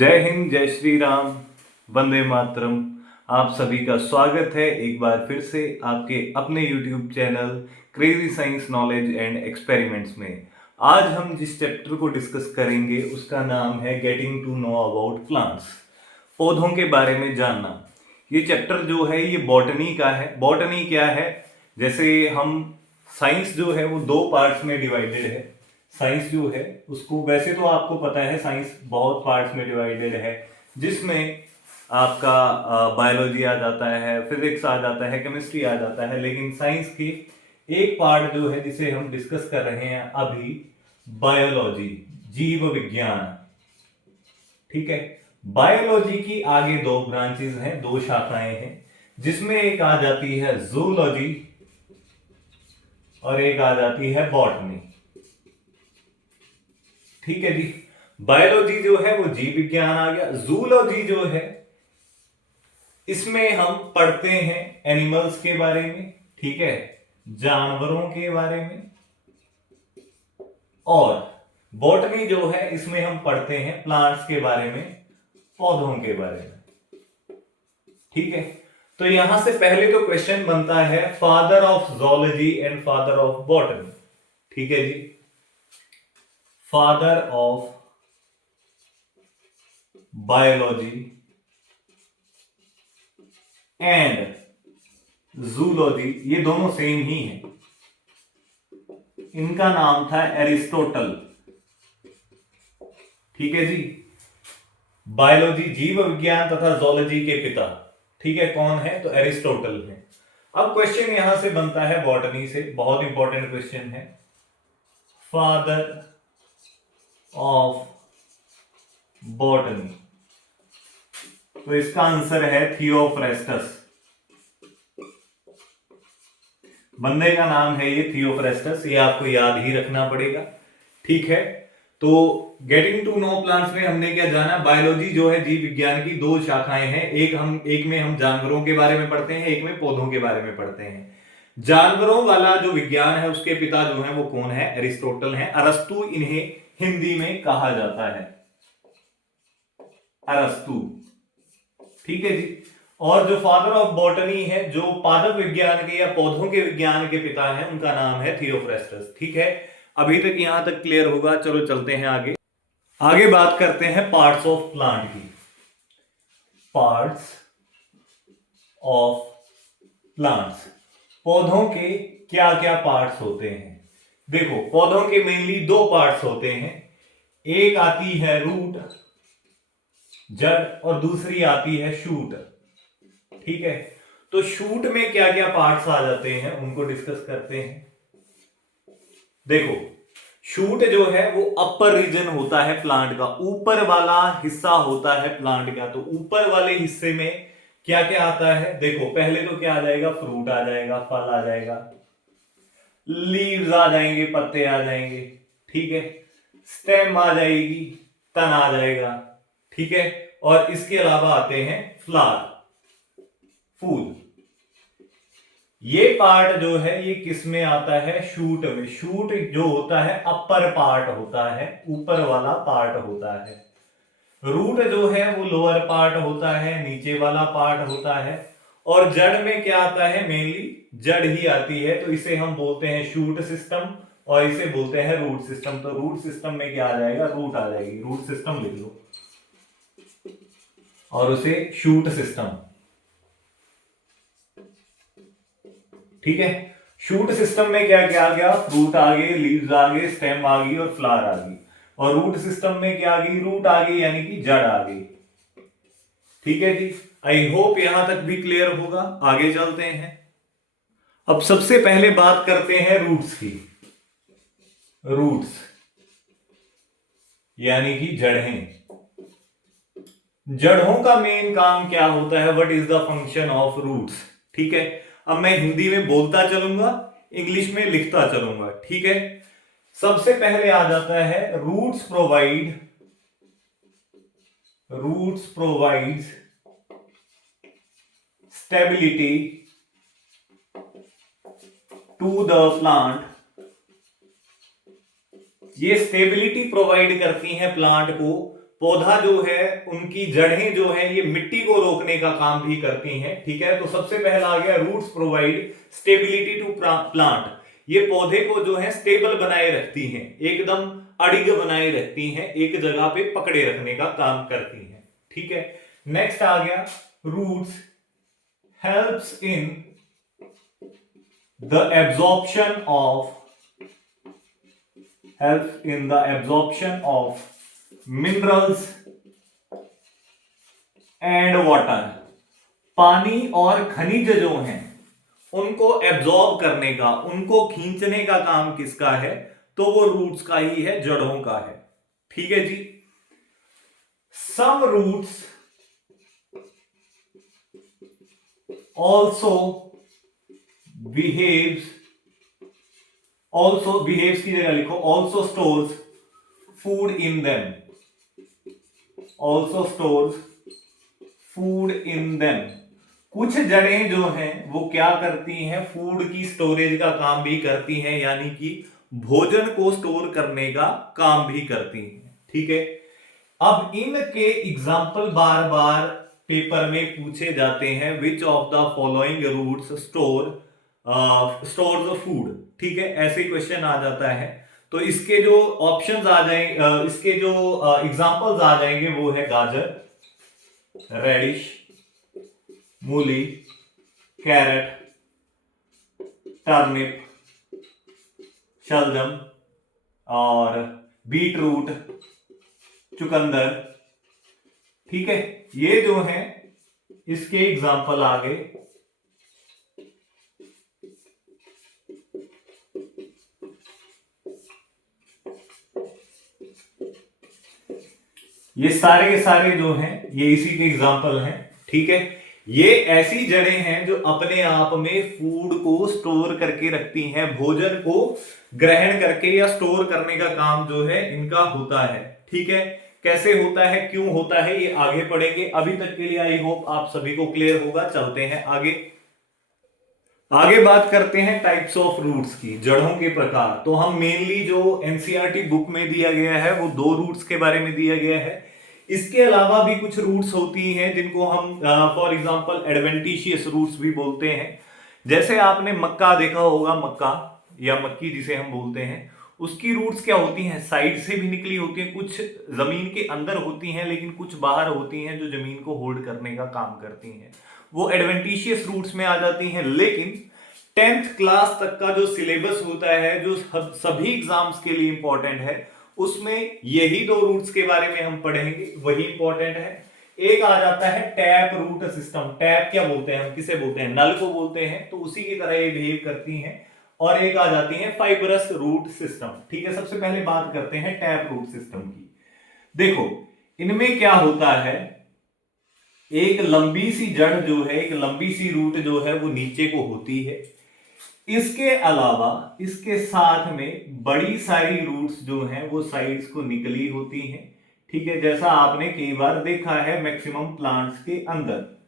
जय हिंद, जय श्री राम, वंदे मातरम। आप सभी का स्वागत है एक बार फिर से आपके अपने YouTube channel crazy science knowledge and experiments में। आज हम जिस चैप्टर को डिस्कस करेंगे उसका नाम है getting to know about plants, पौधों के बारे में जानना। ये चैप्टर जो है ये बॉटनी का है। बॉटनी क्या है? जैसे हम साइंस जो है वो दो पार्ट्स में डिवाइडेड है। साइंस जो है उसको वैसे तो आपको पता है साइंस बहुत पार्ट्स में डिवाइडेड है, जिसमें आपका बायोलॉजी आ जाता है, फिजिक्स आ जाता है, केमिस्ट्री आ जाता है। लेकिन साइंस की एक पार्ट जो है जिसे हम डिस्कस कर रहे हैं अभी, बायोलॉजी, जीव विज्ञान। ठीक है, बायोलॉजी की आगे दो ब्रांचेस हैं, दो शाखाएं हैं, जिसमें एक आ जाती है जूलॉजी और एक आ जाती है बॉटनी। ठीक है जी, बायोलॉजी जो है वो जीव विज्ञान आ गया। जूलॉजी जो है इसमें हम पढ़ते हैं एनिमल्स के बारे में, ठीक है, जानवरों के बारे में। और बॉटनी जो है इसमें हम पढ़ते हैं प्लांट्स के बारे में, पौधों के बारे में। ठीक है, तो यहां से पहले तो क्वेश्चन बनता है father of zoology and father of botany. ठीक है जी, father of biology and zoology, ये दोनों सेम ही है। इनका नाम था एरिस्टोटल। ठीक है जी, बायोलॉजी जीव विज्ञान तथा जूलॉजी के पिता। ठीक है, कौन है? तो एरिस्टोटल है। अब क्वेश्चन यहां से बनता है बॉटनी से, बहुत इंपॉर्टेंट क्वेश्चन है। फादर ऑफ बॉटनी, तो इसका आंसर है थियोफ्रेस्टस। बंदे का नाम है ये थियोफ्रेस्टस, ये आपको याद ही रखना पड़ेगा। ठीक है, तो गेटिंग टू नो प्लांट्स में हमने क्या जाना? बायोलॉजी जो है जीव विज्ञान की दो शाखाएं हैं। एक में हम जानवरों के बारे में पढ़ते हैं, एक में पौधों के बारे में पढ़ते हैं। जानवरों वाला जो विज्ञान है उसके पिता जो है वो कौन है? एरिस्टोटल है। अरस्तु इन्हें हिंदी में कहा जाता है, अरस्तु। ठीक है जी, और जो फादर ऑफ बॉटनी है, जो पादप विज्ञान के या पौधों के विज्ञान के पिता हैं, उनका नाम है थियोफ्रेस्टस। ठीक है, अभी तक यहां तक क्लियर होगा। चलो चलते हैं आगे। आगे बात करते हैं पार्ट्स ऑफ प्लांट की। पार्ट्स ऑफ प्लांट्स, पौधों के क्या क्या पार्ट्स होते हैं? देखो, पौधों के मेनली दो पार्ट्स होते हैं। एक आती है रूट, जड़, और दूसरी आती है शूट। ठीक है, तो शूट में क्या क्या पार्ट्स आ जाते हैं उनको डिस्कस करते हैं। देखो, शूट जो है वो अपर रीजन होता है प्लांट का, ऊपर वाला हिस्सा होता है प्लांट का। तो ऊपर वाले हिस्से में क्या क्या आता है? देखो, पहले तो क्या आ जाएगा? फ्रूट आ जाएगा, फल आ जाएगा, लीव्स आ जाएंगे, पत्ते आ जाएंगे। ठीक है, स्टेम आ जाएगी, तन आ जाएगा। ठीक है, और इसके अलावा आते हैं फ्लावर, फूल। ये पार्ट जो है ये किस में आता है? शूट में। शूट जो होता है अपर पार्ट होता है, ऊपर वाला पार्ट होता है। रूट जो है वो लोअर पार्ट होता है, नीचे वाला पार्ट होता है। और जड़ में क्या आता है? मेनली जड़ ही आती है, तो इसे हम बोलते हैं शूट सिस्टम और इसे बोलते हैं रूट सिस्टम। तो रूट सिस्टम में क्या आ जाएगा? रूट आ जाएगी। रूट सिस्टम लिख लो और उसे शूट सिस्टम। ठीक है, शूट सिस्टम में क्या क्या आ गया? फ्रूट आ गए, लीव्स आ गए, स्टेम आ गई और फ्लावर आ गई। और रूट सिस्टम में क्या आ गई? रूट आ गई, यानी कि जड़ आ गई। ठीक है जी, आई होप यहां तक भी क्लियर होगा। आगे चलते हैं। अब सबसे पहले बात करते हैं रूट्स की। रूट्स यानी कि जड़ें। जड़ों का मेन काम क्या होता है? What is the function of roots? ठीक है, अब मैं हिंदी में बोलता चलूंगा, इंग्लिश में लिखता चलूंगा। ठीक है, सबसे पहले आ जाता है roots provides stability to the plant. ये स्टेबिलिटी प्रोवाइड करती हैं प्लांट को पौधा जो है, उनकी जड़ें जो है ये मिट्टी को रोकने का काम भी करती हैं। ठीक है, तो सबसे पहला आ गया roots provide stability to plant. ये पौधे को जो है स्टेबल बनाए रखती हैं, एकदम अडिग बनाए रखती हैं, एक जगह पे पकड़े रखने का काम करती हैं। ठीक है, नेक्स्ट आ गया roots helps in the absorption of minerals and water. पानी और खनिज जो हैं उनको एब्जॉर्ब करने का, उनको खींचने का काम किसका है? तो वो रूट्स का ही है, जड़ों का है। ठीक है जी। सम रूट्स ऑल्सो बिहेव्स की जगह लिखो also stores food in them. Also stores food in them. कुछ जड़ें जो हैं वो क्या करती हैं? फूड की स्टोरेज का काम भी करती हैं, यानी कि भोजन को स्टोर करने का काम भी करती हैं। ठीक है, अब इनके एग्जाम्पल बार बार पेपर में पूछे जाते हैं। Which of the following roots stores food. ठीक है, ऐसे क्वेश्चन आ जाता है। तो इसके जो ऑप्शंस आ जाएंगे, इसके जो एग्जांपल्स आ जाएंगे वो है गाजर, रेडिश, मूली, कैरेट, टर्निप, शलजम और बीट रूट, चुकंदर। ठीक है, ये जो है इसके एग्जाम्पल आ गए। ये सारे के सारे जो हैं ये इसी के एग्जाम्पल हैं। ठीक है, ये ऐसी जड़ें हैं जो अपने आप में फूड को स्टोर करके रखती हैं, भोजन को ग्रहण करके या स्टोर करने का काम जो है इनका होता है। ठीक है, कैसे होता है, क्यों होता है, ये आगे पढ़ेंगे। अभी तक के लिए आई होप आप सभी को क्लियर होगा। चलते हैं आगे बात करते हैं टाइप्स ऑफ रूट्स की, जड़ों के प्रकार। तो हम मेनली जो एनसीईआरटी बुक में दिया गया है वो 2 रूट्स के बारे में दिया गया है। इसके अलावा भी कुछ रूट्स होती हैं जिनको हम फॉर एग्जांपल एडवेंटिशियस रूट्स भी बोलते हैं। जैसे आपने मक्का देखा होगा, मक्का या मक्की जिसे हम बोलते हैं, उसकी रूट्स क्या होती हैं? साइड से भी निकली होती हैं, कुछ जमीन के अंदर होती हैं लेकिन कुछ बाहर होती हैं जो जमीन को होल्ड करने का काम करती हैं, वो एडवेंटिशियस रूट्स में आ जाती हैं। लेकिन 10th क्लास तक का जो सिलेबस होता है, जो सभी एग्जाम्स के लिए इंपॉर्टेंट है, उसमें यही 2 रूट्स के बारे में हम पढ़ेंगे, वही इंपॉर्टेंट है। एक आ जाता है टैप रूट सिस्टम। टैप क्या बोलते हैं हम, किसे बोलते हैं? नल को बोलते हैं, तो उसी की तरह ये बिहेव करती हैं। और एक आ जाती है फाइबरस रूट सिस्टम। ठीक है, सबसे पहले बात करते हैं टैप रूट सिस्टम की। देखो, इनमें क्या होता है, एक लंबी सी जड़ जो है, एक लंबी सी रूट जो है वो नीचे को होती है। इसके अलावा इसके साथ में बड़ी सारी रूट्स जो हैं वो साइड्स को निकली होती हैं। ठीक है, जैसा आपने कई बार देखा है मैक्सिमम प्लांट्स के अंदर।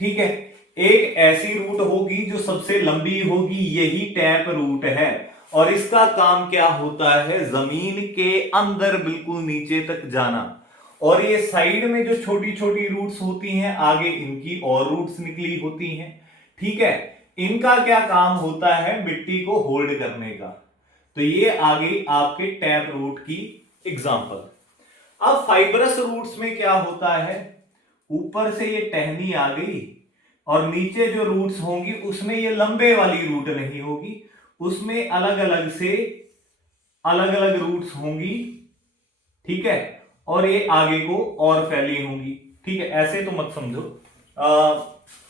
ठीक है, एक ऐसी रूट होगी जो सबसे लंबी होगी, यही टैप रूट है। और इसका काम क्या होता है? जमीन के अंदर बिल्कुल नीचे तक जाना। और ये साइड में जो छोटी छोटी रूट्स होती हैं, आगे इनकी और रूट्स निकली होती हैं। ठीक है, इनका क्या काम होता है? मिट्टी को होल्ड करने का। तो ये आगे आपके टैप रूट की एग्जांपल। अब फाइबरस रूट्स में क्या होता है? ऊपर से ये टहनी आ गई और नीचे जो रूट्स होंगी उसमें ये लंबे वाली रूट नहीं होगी, उसमें अलग अलग रूट्स होंगी। ठीक है, और ये आगे को और फैली होंगी। ठीक है, ऐसे तो मत समझो,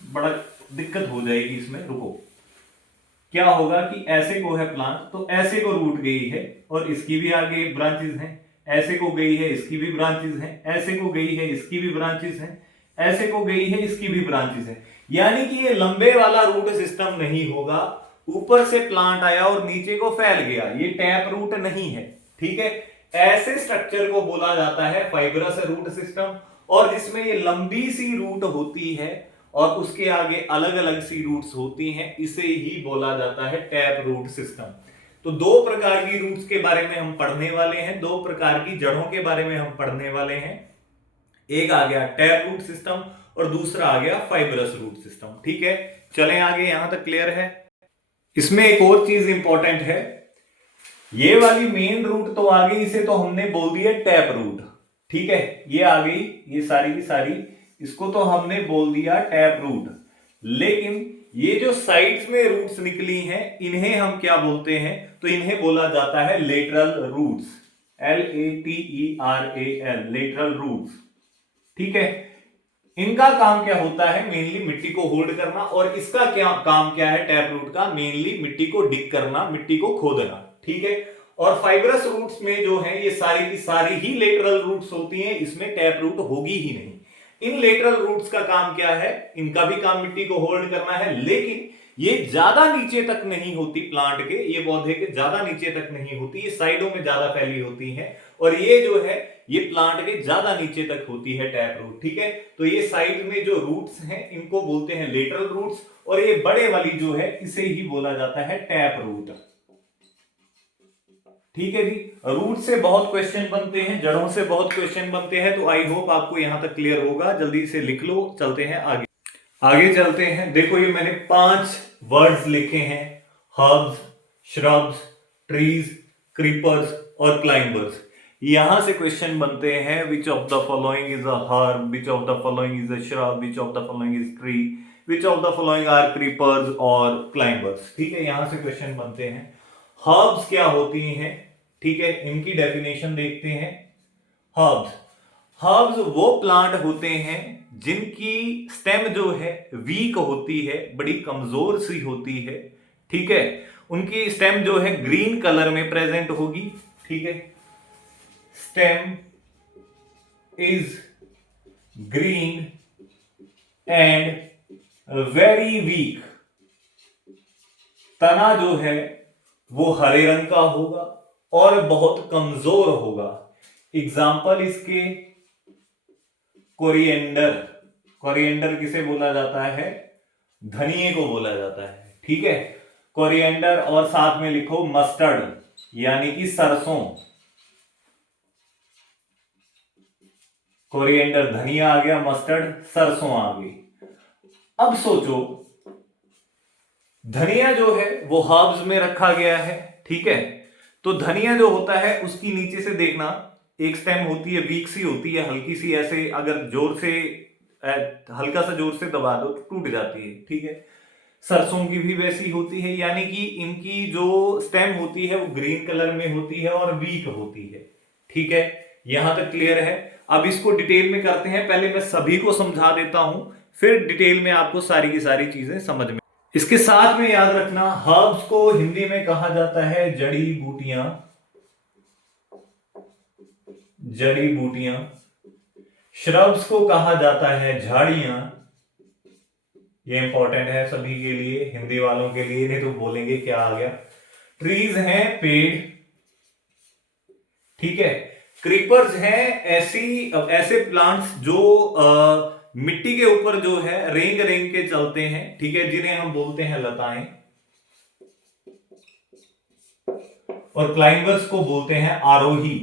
बड़ा दिक्कत हो जाएगी इसमें। रुको, क्या होगा कि ऐसे को है प्लांट, तो ऐसे को रूट गई है और इसकी भी आगे ब्रांचेस हैं, ऐसे को गई है इसकी भी ब्रांचेस हैं, ऐसे को गई है इसकी भी ब्रांचेस हैं, ऐसे को गई है इसकी भी ब्रांचेस हैं। यानी कि ये लंबे वाला रूट सिस्टम नहीं होगा, ऊपर से प्लांट आया और नीचे को फैल गया, ये टैप रूट नहीं है। ठीक है, ऐसे स्ट्रक्चर को बोला जाता है फाइबरस रूट सिस्टम। और जिसमें ये लंबी सी रूट होती है और उसके आगे अलग अलग सी रूट्स होती हैं, इसे ही बोला जाता है टैप रूट सिस्टम। तो दो प्रकार की रूट्स के बारे में हम पढ़ने वाले हैं, दो प्रकार की जड़ों के बारे में हम पढ़ने वाले हैं। एक आ गया टैप रूट सिस्टम और दूसरा आ गया फाइब्रस रूट सिस्टम। ठीक है, चलें आगे, यहां तक क्लियर है। इसमें एक और चीज इंपॉर्टेंट है, ये वाली मेन रूट तो आ गई, इसे तो हमने बोल दिया टैप रूट। ठीक है, ये आ गई, ये सारी की सारी, इसको तो हमने बोल दिया टैप रूट। लेकिन ये जो साइड्स में रूट्स निकली हैं, इन्हें हम क्या बोलते हैं? तो इन्हें बोला जाता है lateral roots, LATERAL, lateral roots. ठीक है, इनका काम क्या होता है? मेनली मिट्टी को होल्ड करना। और इसका क्या काम क्या है टैप रूट का? मेनली मिट्टी को डिग करना, मिट्टी को खोदना। ठीक है, और फाइब्रस रूट्स में जो है ये सारी की सारी ही लेटरल रूट्स होती हैं, इसमें टैप रूट होगी ही नहीं। इन लेटरल रूट्स का काम क्या है? इनका भी काम मिट्टी को होल्ड करना है, लेकिन ये ज्यादा नीचे तक नहीं होती प्लांट के, ये पौधे के ज्यादा नीचे तक नहीं होती, ये साइडों में ज्यादा फैली होती हैं। और ये जो है ये प्लांट के ज्यादा नीचे तक होती है टैप रूट। ठीक है, तो ये साइड में जो रूट्स हैं इनको बोलते हैं लेटरल रूट्स, और ये बड़े वाली जो है इसे ही बोला जाता है टैप रूट। ठीक है जी, रूट से बहुत क्वेश्चन बनते हैं, जड़ों से बहुत क्वेश्चन बनते हैं, तो आई होप आपको यहां तक क्लियर होगा। जल्दी से लिख लो, चलते हैं आगे। आगे चलते हैं, देखो ये मैंने 5 वर्ड्स लिखे हैं, हर्ब्स, श्रब्स, ट्रीज, क्रीपर्स और क्लाइंबर्स। यहां से क्वेश्चन बनते हैं, which of the following is a herb, which of the following is a shrub, which of the following is tree, which of the following are creepers और climbers. ठीक है, यहां से क्वेश्चन बनते हैं। हर्ब्स क्या होती हैं? ठीक है, इनकी डेफिनेशन देखते हैं। हर्ब्स, हर्ब्स वो प्लांट होते हैं जिनकी स्टेम जो है वीक होती है, बड़ी कमजोर सी होती है। ठीक है, उनकी स्टेम जो है ग्रीन कलर में प्रेजेंट होगी। ठीक है, stem is green and very weak. तना जो है वो हरे रंग का होगा और बहुत कमजोर होगा। एग्जाम्पल इसके कोरिएंडर। कोरिएंडर किसे बोला जाता है? धनिए को बोला जाता है। ठीक है, कोरिएंडर, और साथ में लिखो मस्टर्ड यानी कि सरसों। कोरिएंडर धनिया आ गया, मस्टर्ड सरसों आ गई। अब सोचो, धनिया जो है वो हर्ब्स में रखा गया है। ठीक है, तो धनिया जो होता है उसकी नीचे से देखना एक स्टेम होती है, वीक सी होती है, हल्की सी, ऐसे अगर जोर से हल्का सा जोर से दबा दो तो टूट जाती है। ठीक है, सरसों की भी वैसी होती है, यानी कि इनकी जो स्टेम होती है वो ग्रीन कलर में होती है और वीक होती है। ठीक है, यहां तक क्लियर है। अब इसको डिटेल में करते हैं, पहले मैं सभी को समझा देता हूं, फिर डिटेल में आपको सारी की सारी चीजें समझ में। इसके साथ में याद रखना, हर्ब्स को हिंदी में कहा जाता है जड़ी बूटियां। जड़ी बूटियां। श्रब्स को कहा जाता है झाड़ियां। ये इंपॉर्टेंट है सभी के लिए, हिंदी वालों के लिए, नहीं तो बोलेंगे क्या आ गया। ट्रीज हैं पेड़। ठीक है, क्रीपर्स हैं ऐसे प्लांट्स जो मिट्टी के ऊपर जो है रेंग रेंग के चलते हैं। ठीक है, जिन्हें हम बोलते हैं लताएं। और क्लाइंबर्स को बोलते हैं आरोही।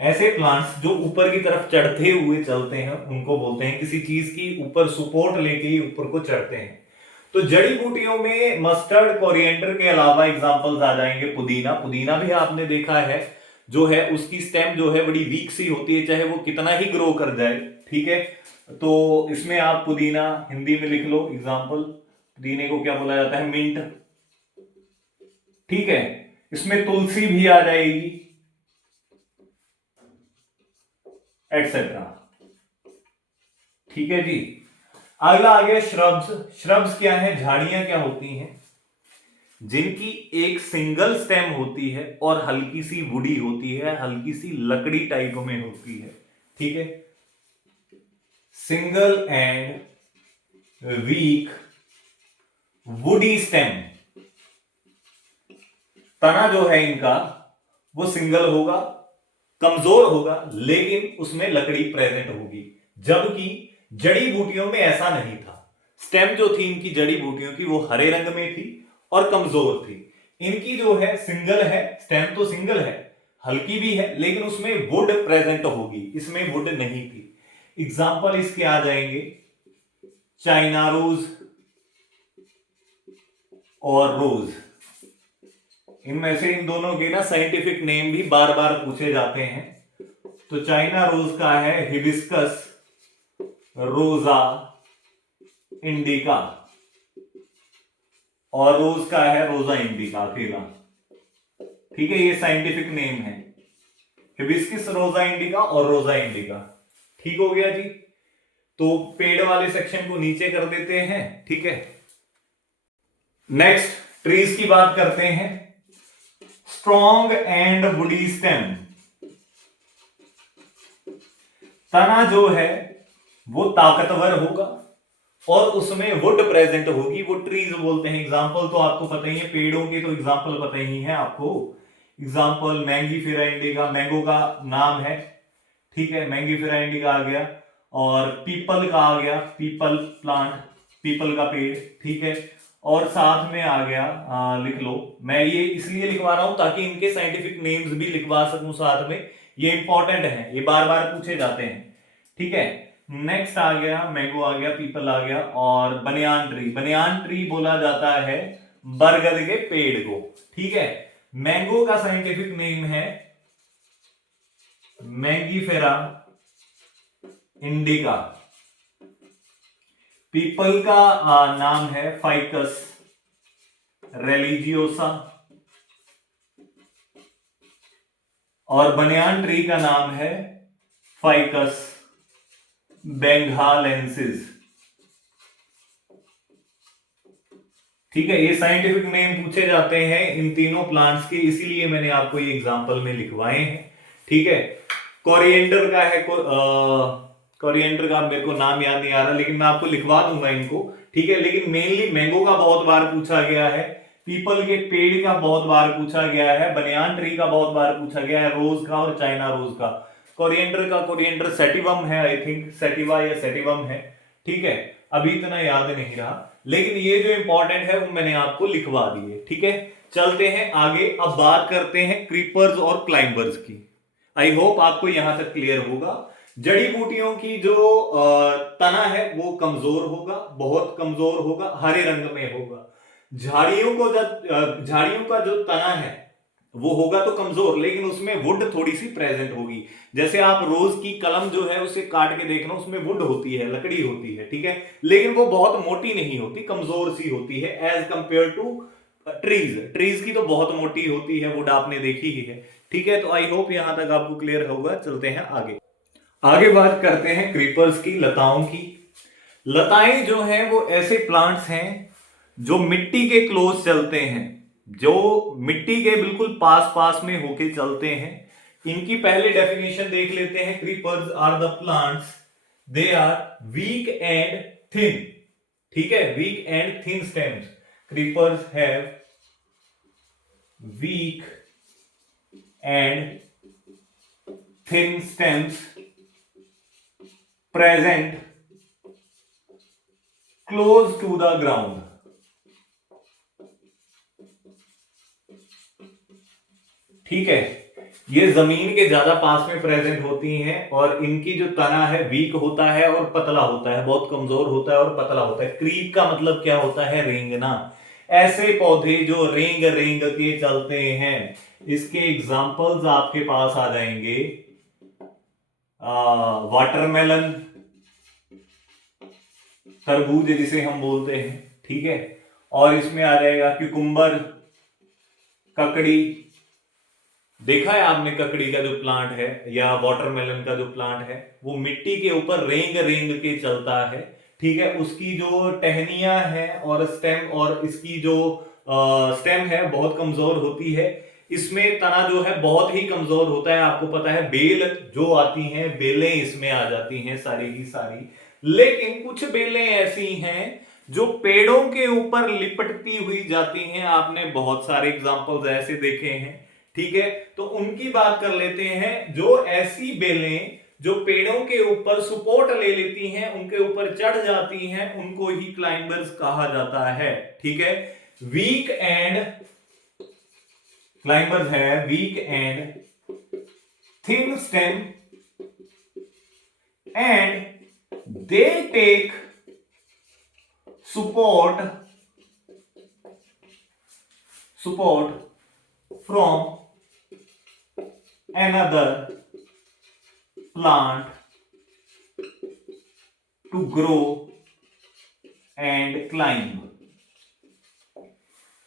ऐसे प्लांट्स जो ऊपर की तरफ चढ़ते हुए चलते हैं उनको बोलते हैं, किसी चीज की ऊपर सपोर्ट लेके ही ऊपर को चढ़ते हैं। तो जड़ी बूटियों में मस्टर्ड, कोरिएंडर के अलावा एग्जांपल्स आ जाएंगे पुदीना। पुदीना भी आपने देखा है जो है उसकी स्टेम जो है बड़ी वीक सी होती है, चाहे वो कितना ही ग्रो कर जाए। ठीक है, तो इसमें आप पुदीना हिंदी में लिख लो एग्जाम्पल। पुदीने को क्या बोला जाता है? मिंट। ठीक है, इसमें तुलसी भी आ जाएगी, एटसेट्रा। ठीक है जी, अगला आ गया श्रब्स। श्रब्स क्या है? झाड़ियां क्या होती हैं? जिनकी एक सिंगल स्टेम होती है और हल्की सी वुडी होती है, हल्की सी लकड़ी टाइप में होती है। ठीक है, single and weak woody stem. तना जो है इनका वो सिंगल होगा, कमजोर होगा, लेकिन उसमें लकड़ी प्रेजेंट होगी। जबकि जड़ी बूटियों में ऐसा नहीं था। स्टेम जो थी इनकी जड़ी बूटियों की वो हरे रंग में थी और कमजोर थी। इनकी जो है सिंगल है, स्टेम तो सिंगल है, हल्की भी है, लेकिन उसमें वुड प्रेजेंट होगी, इसमें वुड नहीं थी। एग्जाम्पल इसके आ जाएंगे चाइना रोज और रोज। इनमें से इन दोनों के ना साइंटिफिक नेम भी बार बार पूछे जाते हैं। तो चाइना रोज का है हिबिस्कस रोजा इंडिका, और रोज का है रोजा इंडिका अकेला। ठीक है, ये साइंटिफिक नेम है, हिबिस्कस रोजा इंडिका और रोजा इंडिका। ठीक हो गया जी। तो पेड़ वाले सेक्शन को नीचे कर देते हैं। ठीक है, नेक्स्ट ट्रीज की बात करते हैं। स्ट्रॉन्ग एंड वुडी स्टेम, तना जो है वो ताकतवर होगा और उसमें वुड प्रेजेंट होगी, वो ट्रीज बोलते हैं। एग्जांपल तो आपको पता ही है, पेड़ों के तो एग्जांपल पता ही है आपको। एग्जांपल मैंगीफेरा इंडिका, मैंगो का नाम है। ठीक है, मैंगीफेरा इंडिका आ गया, और पीपल का आ गया, पीपल प्लांट, पीपल का पेड़। ठीक है, और साथ में आ गया लिख लो, मैं ये इसलिए लिखवा रहा हूं ताकि इनके साइंटिफिक नेम्स भी लिखवा सकूं साथ में, ये इंपॉर्टेंट है, ये बार बार पूछे जाते हैं। ठीक है, नेक्स्ट आ गया मैंगो आ गया, पीपल आ गया, और बनियान ट्री। बनियान ट्री बोला जाता है बरगद के पेड़ को। ठीक है, मैंगो का साइंटिफिक नेम है मैंगीफेरा इंडिका, पीपल का नाम है फाइकस रेलिजियोसा, और बनियान ट्री का नाम है फाइकस बेंगालेंसिस। ठीक है, ये साइंटिफिक नेम पूछे जाते हैं इन तीनों प्लांट्स के, इसीलिए मैंने आपको ये एग्जांपल में लिखवाए हैं। ठीक है, कोरिएंडर का है, कोरिएंडर का मेरे को नाम याद नहीं आ रहा, लेकिन मैं आपको लिखवा दूंगा इनको। ठीक है, लेकिन मेनली मैंगो का बहुत बार पूछा गया है, पीपल के पेड़ का बहुत बार पूछा गया है, बनियान ट्री का बहुत बार पूछा गया है, रोज का और चाइना रोज का। कोरिएंडर का, कोरिएंडर सेटिवम है, आई थिंक सेटिवा या सेटिवम है। ठीक है, अभी इतना याद नहीं रहा, लेकिन ये जो इंपॉर्टेंट है वो मैंने आपको लिखवा दिए। ठीक है, चलते हैं आगे। अब बात करते हैं क्रीपर्स और क्लाइंबर्स की। आई होप आपको यहां तक क्लियर होगा। जड़ी बूटियों की जो तना है वो कमजोर होगा, बहुत कमजोर होगा, हरे रंग में होगा। झाड़ियों को जब झाड़ियों का जो तना है वो होगा तो कमजोर, लेकिन उसमें वुड थोड़ी सी प्रेजेंट होगी। जैसे आप रोज की कलम जो है उसे काट के देखना, उसमें वुड होती है, लकड़ी होती है। ठीक है, लेकिन वो बहुत मोटी नहीं होती, कमजोर सी होती है as compare to trees. Trees की तो बहुत मोटी होती है, वुड आपने देखी ही है। ठीक है, तो आई होप यहां तक आपको क्लियर होगा। चलते हैं आगे। आगे बात करते हैं क्रीपर्स की, लताओं की। लताएं जो हैं वो ऐसे प्लांट्स हैं जो मिट्टी के क्लोज चलते हैं, जो मिट्टी के बिल्कुल पास पास में होके चलते हैं। इनकी पहले डेफिनेशन देख लेते हैं। Creepers are the plants, they are weak and thin. ठीक है, weak and thin stems. Creepers have weak and thin stems present close to the ground। ठीक है, ये जमीन के ज्यादा पास में प्रेजेंट होती हैं, और इनकी जो तना है वीक होता है और पतला होता है, बहुत कमजोर होता है और पतला होता है। क्रीप का मतलब क्या होता है? रेंगना। ऐसे पौधे जो रेंग रेंग के चलते हैं, इसके एग्जाम्पल्स आपके पास आ जाएंगे वाटरमेलन, तरबूज जिसे हम बोलते हैं। ठीक है, और इसमें आ जाएगा क्यूकुम्बर, ककड़ी। देखा है आपने ककड़ी का जो प्लांट है या वाटरमेलन का जो प्लांट है, वो मिट्टी के ऊपर रेंग रेंग के चलता है। ठीक है, उसकी जो टहनियां है और स्टेम, और इसकी जो स्टेम है बहुत कमजोर होती है। इसमें तना जो है बहुत ही कमजोर होता है। आपको पता है बेल जो आती हैं, बेलें इसमें आ जाती हैं सारी की सारी। लेकिन कुछ बेलें ऐसी हैं जो पेड़ों के ऊपर लिपटती हुई जाती हैं। आपने बहुत सारे एग्जांपल्स ऐसे देखे हैं। ठीक है, तो उनकी बात कर लेते हैं। जो ऐसी बेलें जो पेड़ों के ऊपर सपोर्ट ले लेती हैं, उनके ऊपर चढ़ जाती हैं, उनको ही क्लाइंबर्स कहा जाता है। ठीक है, वीक एंड क्लाइंबर्स है weak and thin stem and they take support from another plant to grow and climb।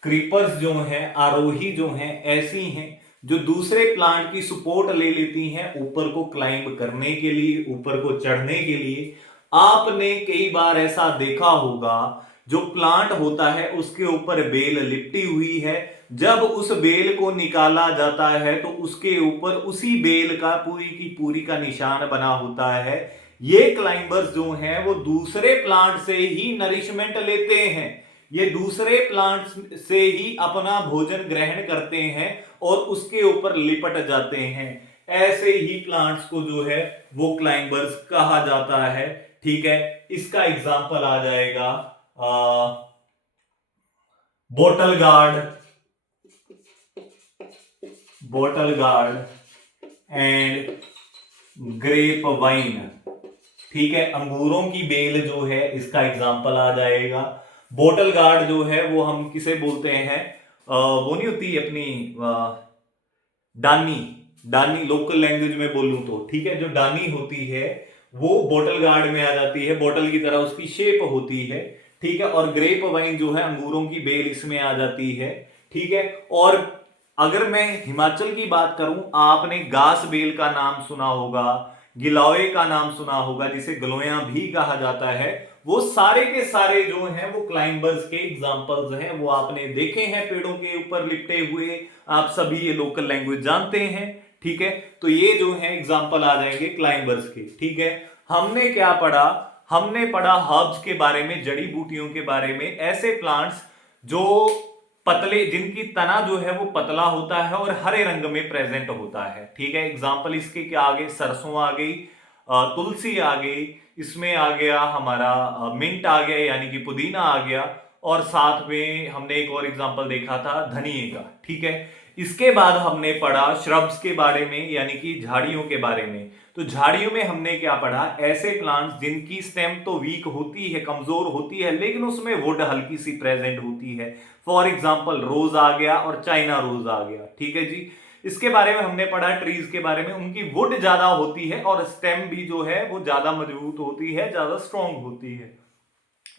Creepers जो हैं, आरोही जो हैं, ऐसी हैं जो दूसरे प्लांट की सपोर्ट ले लेती हैं ऊपर को क्लाइंब करने के लिए, ऊपर को चढ़ने के लिए। आपने कई बार ऐसा देखा होगा, जो प्लांट होता है उसके ऊपर बेल लिपटी हुई है, जब उस बेल को निकाला जाता है तो उसके ऊपर उसी बेल का पूरी की पूरी का निशान बना होता है। ये क्लाइंबर्स जो हैं वो दूसरे प्लांट से ही नरिशमेंट लेते हैं, ये दूसरे प्लांट से ही अपना भोजन ग्रहण करते हैं और उसके ऊपर लिपट जाते हैं। ऐसे ही प्लांट्स को जो है वो क्लाइंबर्स कहा जाता है। ठीक है, इसका एग्जांपल आ जाएगा bottle gourd and grep wine. ठीक है, अंगूरों की बेल जो है इसका एग्जांपल आ जाएगा। बॉटल गार्ड जो है वो हम किसे बोलते हैं, वो नहीं होती अपनी डानी लोकल लैंग्वेज में बोलूं तो, ठीक है, जो डानी होती है वो बॉटल गार्ड में आ जाती है, बॉटल की तरह उसकी शेप होती है। ठीक है, और ग्रेप वाइन जो है अंगूरों की बेल इसमें आ जाती है। ठीक है, और अगर मैं हिमाचल की बात करूं, आपने गास बेल का नाम सुना होगा, गिलोय का नाम सुना होगा, जिसे गलोया भी कहा जाता है। वो सारे के सारे जो हैं वो क्लाइंबर्स के एग्जांपल्स हैं, वो आपने देखे हैं पेड़ों के ऊपर लिपटे हुए। आप सभी ये लोकल लैंग्वेज जानते हैं। ठीक है, तो ये जो है एग्जांपल आ जाएंगे क्लाइंबर्स के। ठीक है, हमने क्या पढ़ा, हमने पढ़ा हर्ब्स के बारे में, जड़ी बूटियों के बारे में, ऐसे प्लांट्स जो पतले, जिनकी तना जो है वो पतला होता है और हरे रंग में प्रेजेंट होता है। ठीक है, एग्जांपल इसके क्या आ गए, सरसों आ गई, तुलसी आ गई, इसमें आ गया हमारा मिंट आ गया यानी कि पुदीना आ गया, और साथ में हमने एक और एग्जांपल देखा था धनिए का। ठीक है, इसके बाद हमने पढ़ा श्रब्स के बारे में यानी कि झाड़ियों के बारे में। तो झाड़ियों में हमने क्या पढ़ा, ऐसे प्लांट्स जिनकी स्टेम तो वीक होती है, कमजोर होती है, लेकिन उसमें वुड हल्की सी प्रेजेंट होती है। फॉर एग्जाम्पल रोज आ गया और चाइना रोज आ गया। ठीक है जी, इसके बारे में हमने पढ़ा। ट्रीज के बारे में, उनकी वुड ज्यादा होती है और स्टेम भी जो है वो ज्यादा मजबूत होती है, ज्यादा स्ट्रॉन्ग होती है।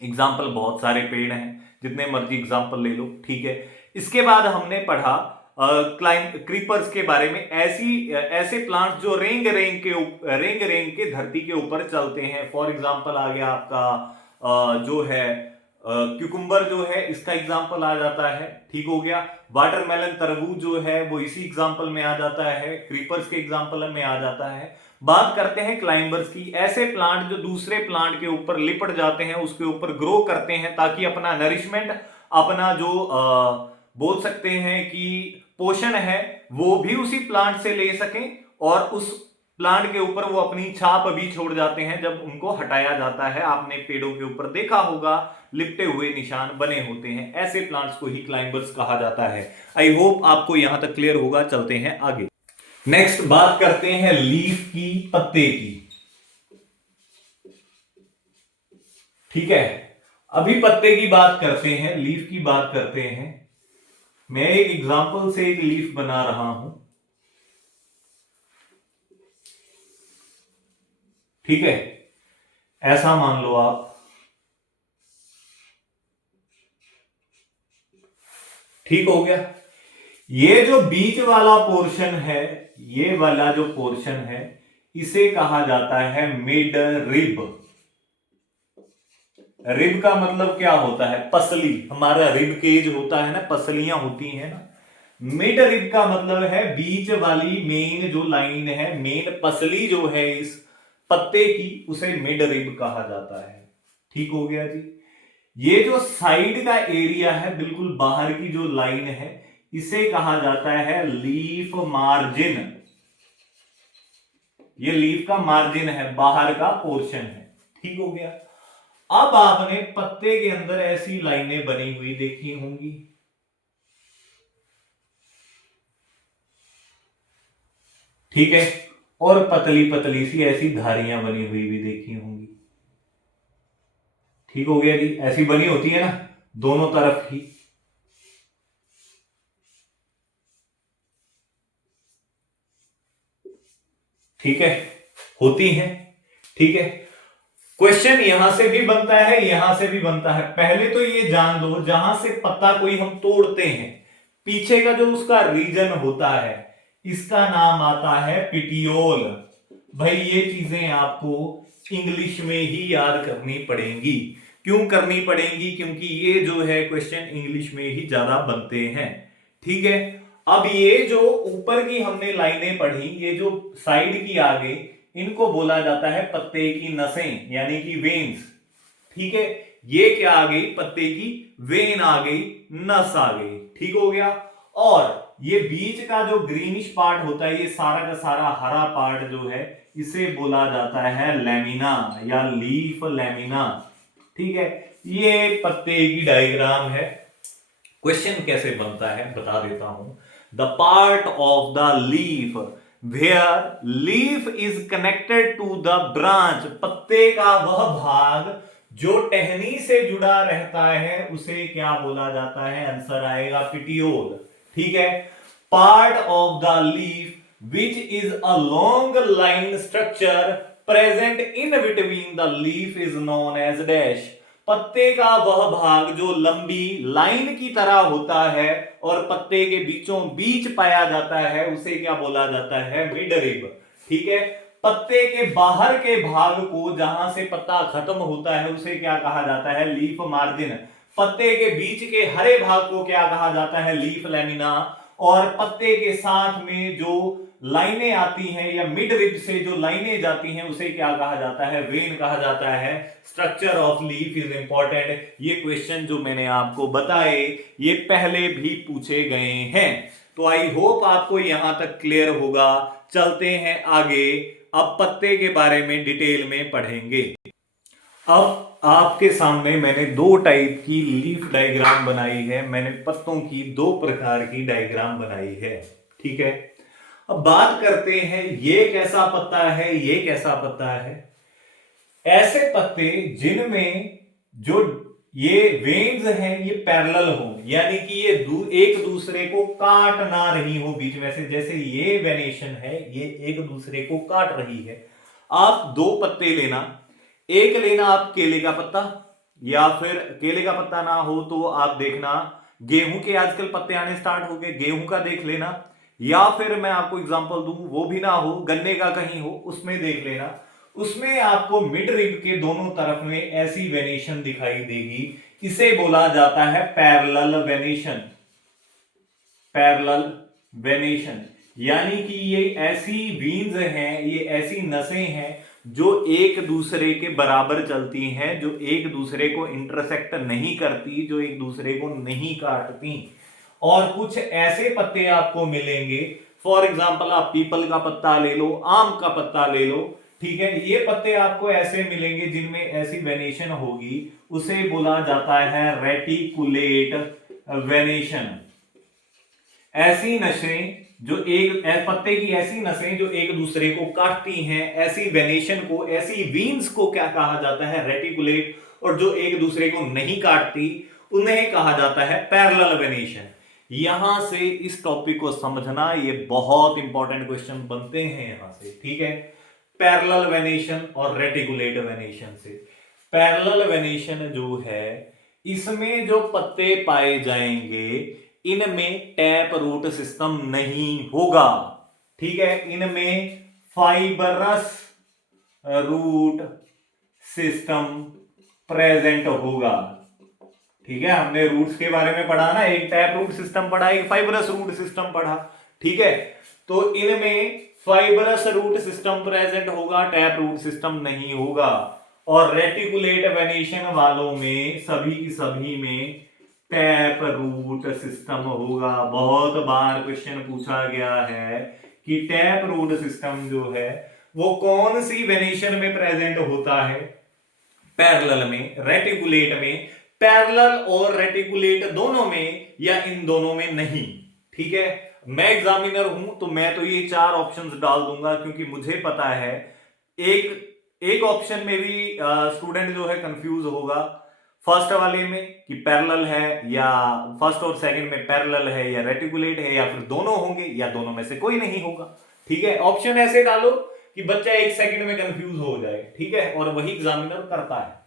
एग्जाम्पल बहुत सारे पेड़ हैं, जितने मर्जी एग्जाम्पल ले लो। ठीक है, इसके बाद हमने पढ़ा क्रीपर्स के बारे में, ऐसे प्लांट्स जो रेंग रेंग के धरती के ऊपर चलते हैं। फॉर एग्जाम्पल आ गया आपका जो है क्यूकुम्बर जो है, इसका एग्जाम्पल आ जाता है। ठीक हो गया, वाटरमेलन तरबूज जो है वो इसी एग्जाम्पल में आ जाता है, क्रीपर्स के एग्जाम्पल में आ जाता है। बात करते हैं क्लाइंबर्स की, ऐसे प्लांट जो दूसरे प्लांट के ऊपर लिपट जाते हैं, उसके ऊपर ग्रो करते हैं, ताकि अपना नरिशमेंट, अपना जो बोल सकते हैं कि पोषण है, वो भी उसी प्लांट से ले सकें, और उस प्लांट के ऊपर वो अपनी छाप भी छोड़ जाते हैं जब उनको हटाया जाता है। आपने पेड़ों के ऊपर देखा होगा लिपटे हुए निशान बने होते हैं, ऐसे प्लांट्स को ही क्लाइंबर्स कहा जाता है। आई होप आपको यहां तक क्लियर होगा। चलते हैं आगे। नेक्स्ट बात करते हैं लीफ की, पत्ते की। ठीक है, अभी पत्ते की बात करते हैं, लीफ की बात करते हैं। मैं एक एग्जांपल से एक लीफ बना रहा हूं। ठीक है, ऐसा मान लो आप। ठीक हो गया, ये जो बीच वाला पोर्शन है, ये वाला जो पोर्शन है, इसे कहा जाता है मिड रिब। रिब का मतलब क्या होता है, पसली। हमारा रिब केज होता है ना, पसलियां होती हैं ना। मिड रिब का मतलब है बीच वाली मेन जो लाइन है, मेन पसली जो है इस पत्ते की, उसे मिड रिब कहा जाता है। ठीक हो गया जी। ये जो साइड का एरिया है, बिल्कुल बाहर की जो लाइन है, इसे कहा जाता है लीफ मार्जिन। ये लीफ का मार्जिन है, बाहर का पोर्शन है। ठीक हो गया। अब आपने पत्ते के अंदर ऐसी लाइनें बनी हुई देखी होंगी। ठीक है, और पतली पतली सी ऐसी धारियां बनी हुई भी देखी होंगी। ठीक हो गया जी, ऐसी बनी होती है ना दोनों तरफ ही। ठीक है, होती है। ठीक है, क्वेश्चन यहां से भी बनता है, यहां से भी बनता है। पहले तो ये जान लो, जहां से पत्ता कोई हम तोड़ते हैं, पीछे का जो उसका रीजन होता है, इसका नाम आता है पिटियोल। भाई ये चीजें आपको इंग्लिश में ही याद करनी पड़ेंगी। क्यों करनी पड़ेंगी? क्योंकि ये जो है क्वेश्चन इंग्लिश में ही ज्यादा बनते हैं। ठीक है, अब ये जो ऊपर की हमने लाइनें पढ़ी, ये जो साइड की आ गई, इनको बोला जाता है पत्ते की नसें, यानी कि वेन्स। ठीक है, ये क्या आ गई? पत्ते की वेन आ गई, नस आ गई। ठीक हो गया। और ये बीच का जो ग्रीनिश पार्ट होता है, ये सारा का सारा हरा पार्ट जो है, इसे बोला जाता है लेमिना या लीफ लेमिना। ठीक है, ये पत्ते की डायग्राम है। क्वेश्चन कैसे बनता है बता देता हूं। The part of the leaf where leaf is connected to the branch, पत्ते का वह भाग जो टहनी से जुड़ा रहता है, उसे क्या बोला जाता है? आंसर आएगा पिटियोल। ठीक है, part of the leaf which is a long line structure present in between the leaf is known as dash, पत्ते का वह भाग जो लंबी लाइन की तरह होता है और पत्ते के बीचों बीच पाया जाता है, उसे क्या बोला जाता है? Mid rib. ठीक है, पत्ते के बाहर के भाग को, जहां से पत्ता खत्म होता है, उसे क्या कहा जाता है? Leaf margin. पत्ते के बीच के हरे भाग को क्या कहा जाता है? Leaf lamina. और पत्ते के साथ में जो लाइनें आती हैं या मिड रिब से जो लाइनें जाती हैं, उसे क्या कहा जाता है? वेन कहा जाता है। Structure of leaf is important. ये क्वेश्चन जो मैंने आपको बताए, ये पहले भी पूछे गए हैं। तो आई होप आपको यहां तक क्लियर होगा। चलते हैं आगे, अब पत्ते के बारे में डिटेल में पढ़ेंगे। अब आपके सामने मैंने दो टाइप की लीफ डायग्राम बनाई है। मैंने पत्तों की दो प्रकार की डायग्राम बनाई है। ठीक है, अब बात करते हैं ये कैसा पत्ता है, ये कैसा पत्ता है। ऐसे पत्ते जिनमें जो ये वेन्स हैं ये पैरेलल हो, यानी कि ये एक दूसरे को काट ना रही हो बीच में से, जैसे ये वेनेशन है, ये एक दूसरे को काट रही है। आप दो पत्ते लेना, एक लेना आप केले का पत्ता, या फिर केले का पत्ता ना हो तो आप देखना गेहूं के आजकल पत्ते आने स्टार्ट हो गए, गेहूं का देख लेना, या फिर मैं आपको एग्जांपल दूं वो भी ना हो, गन्ने का कहीं हो, उसमें देख लेना। उसमें आपको मिड रिब के दोनों तरफ में ऐसी वेनेशन दिखाई देगी, इसे बोला जाता है पैरेलल वेनेशन। पैरेलल वेनेशन यानी कि ये ऐसी वीन्स हैं, ये ऐसी नसें हैं जो एक दूसरे के बराबर चलती हैं, जो एक दूसरे को इंटरसेक्ट नहीं करती, जो एक दूसरे को नहीं काटती। और कुछ ऐसे पत्ते आपको मिलेंगे, फॉर एग्जाम्पल आप पीपल का पत्ता ले लो, आम का पत्ता ले लो। ठीक है, ये पत्ते आपको ऐसे मिलेंगे जिनमें ऐसी वेनेशन होगी, उसे बोला जाता है रेटिकुलेट वेनेशन। ऐसी नसें जो एक पत्ते की ऐसी नसें जो एक दूसरे को काटती हैं, ऐसी वेनेशन को, ऐसी वीन्स को क्या कहा जाता है? रेटिकुलेट। और जो एक दूसरे को नहीं काटती, उन्हें कहा जाता है पैरेलल वेनेशन। यहां से इस टॉपिक को समझना, ये बहुत इंपॉर्टेंट क्वेश्चन बनते हैं यहां से। ठीक है, पैरेलल वेनेशन और रेटिकुलेट वेनेशन से। पैरेलल वेनेशन जो है, इसमें जो पत्ते पाए जाएंगे, इनमें टैप रूट सिस्टम नहीं होगा। ठीक है, इनमें फाइबरस रूट सिस्टम प्रेजेंट होगा। ठीक है, हमने रूट्स के बारे में पढ़ा ना, एक टैप रूट सिस्टम पढ़ा, एक फाइबरस रूट सिस्टम पढ़ा। ठीक है, तो इनमें फाइबरस रूट सिस्टम प्रेजेंट होगा, टैप रूट सिस्टम नहीं होगा। और रेटिकुलेट वेनेशन वालों में सभी की सभी में टैप रूट सिस्टम होगा। बहुत बार क्वेश्चन पूछा गया है कि टैप रूट सिस्टम जो है वो कौन सी वेनेशन में प्रेजेंट होता है? पैरेलल में, रेटिकुलेट में। पैरेलल और रेटिकुलेट दोनों में, या इन दोनों में नहीं। ठीक है, मैं एग्जामिनर हूं तो मैं तो ये 4 ऑप्शंस डाल दूंगा, क्योंकि मुझे पता है एक एक ऑप्शन में भी स्टूडेंट जो है कंफ्यूज होगा, फर्स्ट वाले में कि पैरेलल है, या फर्स्ट और सेकंड में पैरेलल है या रेटिकुलेट है, या फिर दोनों होंगे, या दोनों में से कोई नहीं होगा। ठीक है, ऑप्शन ऐसे डालो कि बच्चा 1 सेकंड में कंफ्यूज हो जाए। ठीक है, और वही एग्जामिनर करता है।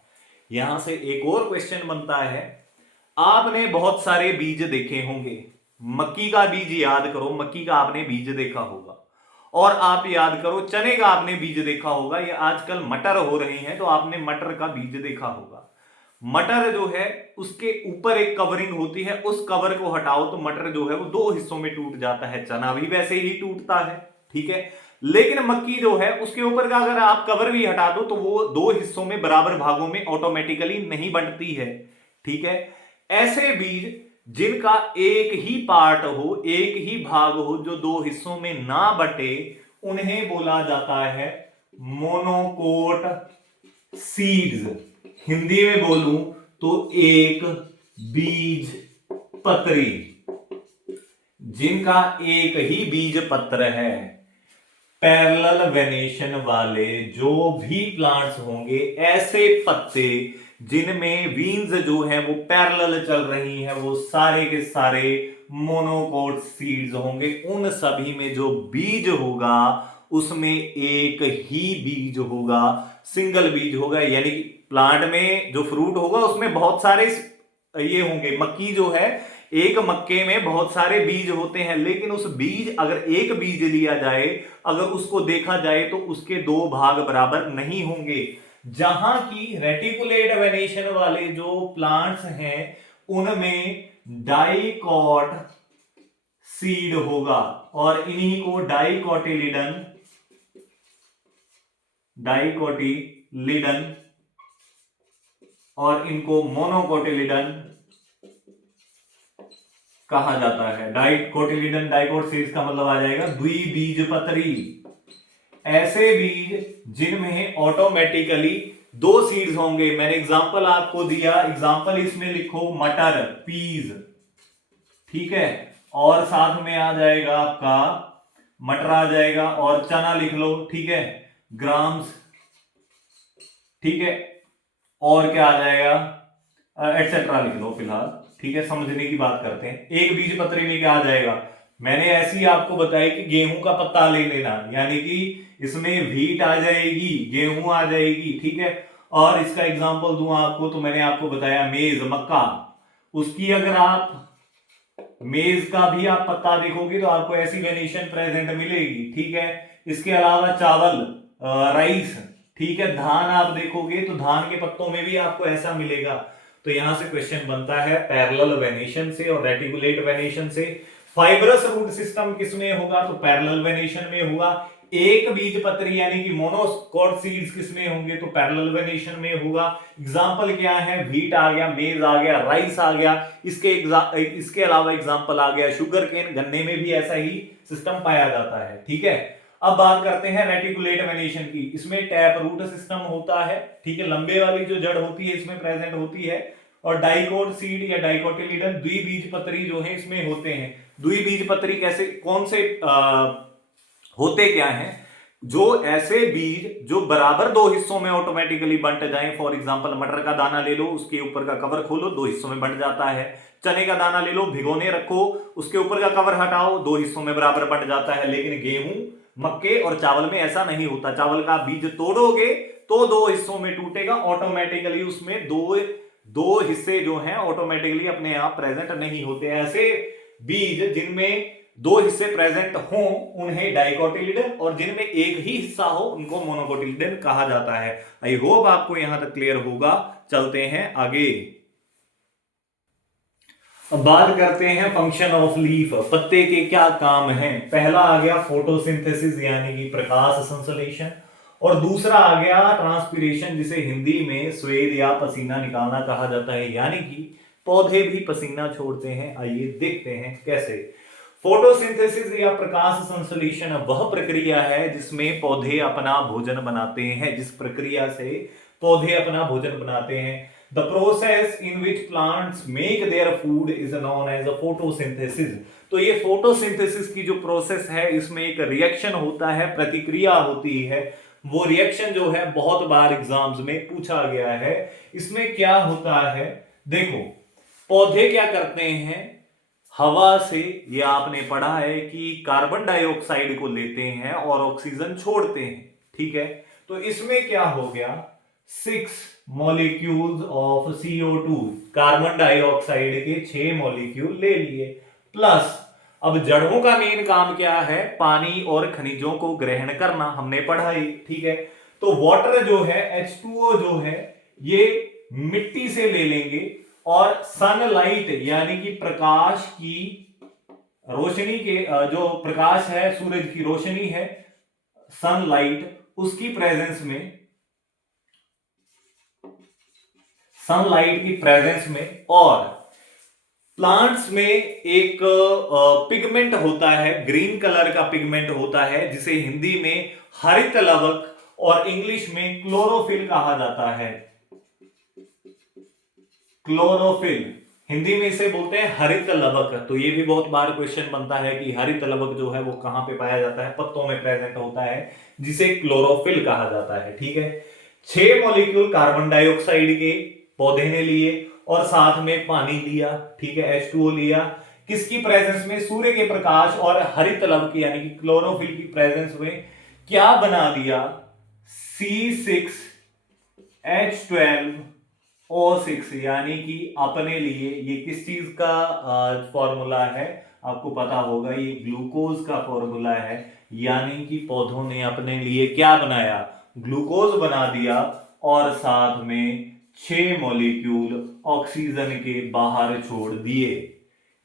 यहां से एक और क्वेश्चन बनता है, आपने बहुत सारे बीज देखे होंगे, मक्की का बीज याद करो, मक्की का आपने बीज देखा होगा, और आप याद करो चने का आपने बीज देखा होगा, या आजकल मटर हो रही हैं तो आपने मटर का बीज देखा होगा। मटर जो है उसके ऊपर एक कवरिंग होती है, उस कवर को हटाओ तो मटर जो है वो 2 हिस्सों में टूट जाता है, चना भी वैसे ही टूटता है। ठीक है, लेकिन मक्की जो है उसके ऊपर का अगर आप कवर भी हटा दो तो वो 2 हिस्सों में बराबर भागों में ऑटोमेटिकली नहीं बंटती है। ठीक है, ऐसे बीज जिनका एक ही पार्ट हो, एक ही भाग हो, जो 2 हिस्सों में ना बटे, उन्हें बोला जाता है मोनोकोट सीड्स। हिंदी में बोलूं तो एक बीज पत्री। जिनका एक ही बीज पत्र है, पैरेलल वेनेशन वाले जो भी प्लांट्स होंगे, ऐसे पत्ते जिनमें वीन्स जो है वो पैरेलल चल रही है, वो सारे के सारे मोनोकोट सीड्स होंगे। उन सभी में जो बीज होगा उसमें एक ही बीज होगा, सिंगल बीज होगा। यानी कि प्लांट में जो फ्रूट होगा उसमें बहुत सारे ये होंगे, मक्की जो है एक मक्के में बहुत सारे बीज होते हैं, लेकिन उस बीज अगर एक बीज लिया जाए, अगर उसको देखा जाए तो उसके 2 भाग बराबर नहीं होंगे। जहां की रेटिकुलेट वेनेशन वाले जो प्लांट्स हैं उनमें डाइकॉट सीड होगा, और इन्हीं को डाइकोटिलिडन और इनको मोनोकोटिलिडन कहा जाता है। डाइकोटिलिडन, डाइकोट सीड्स का मतलब आ जाएगा द्विबीजपत्री। ऐसे बीज जिनमें ऑटोमेटिकली 2 सीड्स होंगे। मैंने एग्जांपल आपको दिया, एग्जांपल इसमें लिखो मटर, पीज। ठीक है, और साथ में आ जाएगा आपका मटर आ जाएगा, और चना लिख लो। ठीक है, ग्राम्स। ठीक है, और क्या आ जाएगा एटसेट्रा लिख लो फिलहाल। ठीक है, समझने की बात करते हैं। एक बीज पत्री में क्या आ जाएगा, मैंने ऐसी आपको बताया कि गेहूं का पत्ता ले लेना, यानी कि इसमें व्हीट आ जाएगी, गेहूं आ जाएगी। ठीक है, और इसका एग्जांपल दूं आपको तो मैंने आपको बताया मेज, मक्का। उसकी अगर आप मेज का भी आप पत्ता देखोगे तो आपको ऐसी वेरिएशन प्रेजेंट मिलेगी। ठीक है, इसके अलावा चावल, राइस। ठीक है, धान आप देखोगे तो धान के पत्तों में भी आपको ऐसा मिलेगा। तो यहां से क्वेश्चन बनता है पैरेलल वेनेशन से और रेटिकुलेट वेनेशन से। फाइब्रस रूट सिस्टम किसमें होगा, तो पैरेलल वेनेशन में होगा। एक बीज पत्री यानी कि मोनोकोट सीड्स किसमें होंगे, तो पैरेलल वेनेशन में होगा। एग्जांपल क्या है, व्हीट आ गया, मेज आ गया, राइस आ गया। इसके अलावा एग्जांपल आ गया शुगर केन, गन्ने में भी ऐसा ही सिस्टम पाया जाता है। ठीक है, अब बात करते हैं रेटिकुलेट वेनेशन की। इसमें टैप रूट सिस्टम होता है। ठीक है, लंबे वाली जो जड़ होती है इसमें प्रेजेंट होती है, और डाइकोट सीड या डाइकोटिलिडन द्विबीजपत्री जो है इसमें होते हैं। द्विबीजपत्री कैसे, कौन से होते क्या हैं, जो ऐसे बीज जो बराबर 2 हिस्सों में ऑटोमेटिकली बंट जाएं। फॉर एग्जांपल मटर का दाना ले लो, उसके ऊपर का कवर खोलो, 2 हिस्सों में बंट जाता है। चने का दाना ले लो, भिगोने रखो, उसके ऊपर का कवर हटाओ, 2 हिस्सों में बराबर बंट जाता है। लेकिन गेहूं, मक्के और चावल में ऐसा नहीं होता। चावल का बीज तोड़ोगे तो 2 हिस्सों में टूटेगा, ऑटोमेटिकली उसमें दो हिस्से जो हैं ऑटोमेटिकली अपने आप प्रेजेंट नहीं होते। ऐसे बीज जिनमें 2 हिस्से प्रेजेंट हो उन्हें डाइकोटिलिडन, और जिनमें एक ही हिस्सा हो उनको मोनोकोटिलिडन कहा जाता है। आई होप आपको यहां तक क्लियर होगा। चलते हैं आगे। अब बात करते हैं फंक्शन ऑफ लीफ, पत्ते के क्या काम हैं। पहला आ गया फोटोसिंथेसिस यानी कि प्रकाश संश्लेषण, और दूसरा आ गया ट्रांसपिरेशन जिसे हिंदी में स्वेद या पसीना निकालना कहा जाता है, यानी कि पौधे भी पसीना छोड़ते हैं। आइए देखते हैं कैसे। फोटोसिंथेसिस या प्रकाश संश्लेषण वह प्रक्रिया है जिसमें पौधे अपना भोजन बनाते हैं, जिस प्रक्रिया से पौधे अपना भोजन बनाते हैं। The process in which plants make their food is known as a photosynthesis. तो ये फोटोसिंथेसिस की जो प्रोसेस है, इसमें एक रिएक्शन होता है, प्रतिक्रिया होती है। वो रिएक्शन जो है बहुत बार एग्जाम्स में पूछा गया है। इसमें क्या होता है, देखो पौधे क्या करते हैं, हवा से, ये आपने पढ़ा है कि कार्बन डाइऑक्साइड को लेते हैं और ऑक्सीजन छोड़ते हैं, ठीक है। तो इसमें क्या हो गया, 6 molecules of CO2, carbon dioxide के 6 मॉलिक्यूल ले लिए, प्लस अब जड़ों का मेन काम क्या है, पानी और खनिजों को ग्रहण करना, हमने पढ़ा ही, ठीक है। तो वाटर जो है, H2O जो है, ये मिट्टी से ले लेंगे और सनलाइट यानी कि प्रकाश की रोशनी के जो प्रकाश है, सूरज की रोशनी है, सनलाइट, उसकी प्रेजेंस में, सनलाइट की प्रेजेंस में, और प्लांट्स में एक पिगमेंट होता है, ग्रीन कलर का पिगमेंट होता है, जिसे हिंदी में हरित लवक और इंग्लिश में क्लोरोफिल कहा जाता है। क्लोरोफिल, हिंदी में इसे बोलते हैं हरित लवक। तो ये भी बहुत बार क्वेश्चन बनता है कि हरित लवक जो है वो कहां पे पाया जाता है, पत्तों में प्रेजेंट होता है, जिसे क्लोरोफिल कहा जाता है, ठीक है। 6 मॉलिक्यूल कार्बन डाइऑक्साइड के पौधे ने लिए और साथ में पानी लिया, ठीक है, H2O लिया, किसकी प्रेजेंस में, सूर्य के प्रकाश और हरित लवक यानी कि क्लोरोफिल की प्रेजेंस में क्या बना दिया, C6H12O6, यानी कि अपने लिए, ये किस चीज का फॉर्मूला है आपको पता होगा, ये ग्लूकोज का फॉर्मूला है, यानी कि पौधों ने अपने लिए क्या बनाया, ग्लूकोज बना दिया और साथ में 6 मॉलिक्यूल ऑक्सीजन के बाहर छोड़ दिए।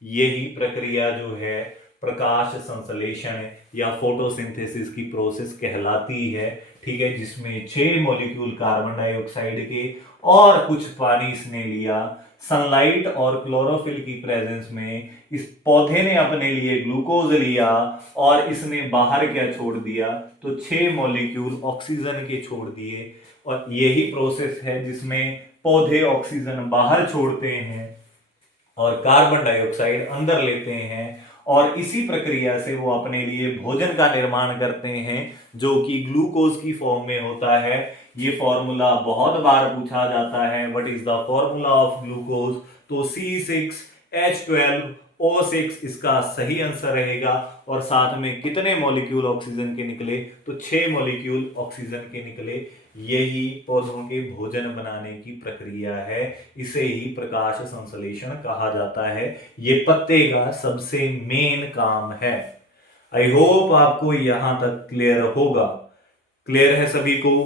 यही प्रक्रिया जो है प्रकाश संश्लेषण या फोटोसिंथेसिस की प्रोसेस कहलाती है, ठीक है, जिसमें 6 मॉलिक्यूल कार्बन डाइऑक्साइड के और कुछ पानी इसने लिया, सनलाइट और क्लोरोफिल की प्रेजेंस में इस पौधे ने अपने लिए ग्लूकोज लिया और इसने बाहर क्या छोड़ दिया, तो 6 मॉलिक्यूल ऑक्सीजन के छोड़ दिए। और यही प्रोसेस है जिसमें पौधे ऑक्सीजन बाहर छोड़ते हैं और कार्बन डाइऑक्साइड अंदर लेते हैं, और इसी प्रक्रिया से वो अपने लिए भोजन का निर्माण करते हैं, जो कि ग्लूकोज की फॉर्म में होता है। ये फॉर्मूला बहुत बार पूछा जाता है, what is the formula of glucose, तो C6H12O6 इसका सही आंसर रहेगा। और साथ में कितने मॉलिक्यूल ऑक्सीजन के निकले, तो 6 मॉलिक्यूल ऑक्सीजन के निकले। यही पौधों के भोजन बनाने की प्रक्रिया है, इसे ही प्रकाश संश्लेषण कहा जाता है। ये पत्ते का सबसे मेन काम है। आई होप आपको यहां तक क्लियर होगा। क्लियर है सभी को?